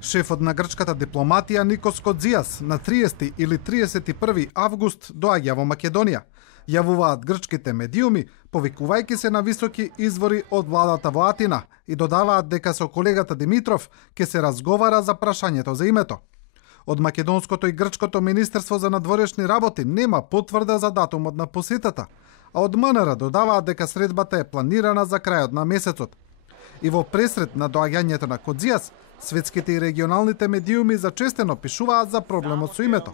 Шефот на грчката дипломатија Никос Кодзијас на 30 или 31 август доаѓа во Македонија, јавуваат грчките медиуми, повикувајќи се на високи извори од владата во Атина и додаваат дека со колегата Димитров ќе се разговара за прашањето за името. Од македонското и грчкото Министерство за надворешни работи нема потврда за датумот на посетата, а од МНР додаваат дека средбата е планирана за крајот на месецот. И во пресред на доаѓањето на Кодзијас, светските и регионалните медиуми зачестено пишуваат за проблемот со името.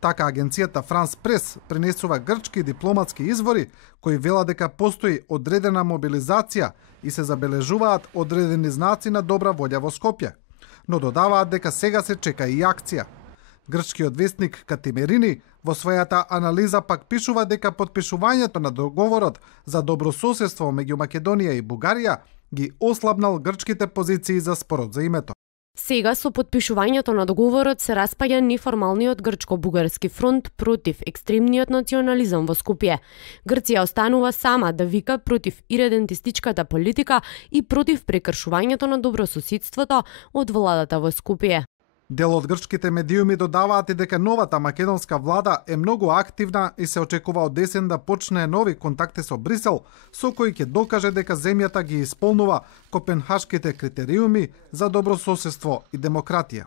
Така агенцијата Франс Прес пренесува грчки дипломатски извори кои велат дека постои одредена мобилизација и се забележуваат одредени знаци на добра волја во Скопје, но додаваат дека сега се чека и акција. Грчкиот вестник Катимерини во својата анализа пак пишува дека подпишувањето на договорот за добрососедство меѓу Македонија и Бугарија ги ослабнал грчките позиции за спорот за името. Сега со подпишувањето на договорот се распаѓа неформалниот грчко-бугарски фронт против екстремниот национализам во Скопје. Грција останува сама да вика против иредентистичката политика и против прекршувањето на добрососедството од владата во Скопје. Дел од грчките медиуми додаваат и дека новата македонска влада е многу активна и се очекува од десен да почне нови контакти со Брисел, со кои ќе докаже дека земјата ги исполнува копенхашките критериуми за добрососедство и демократија.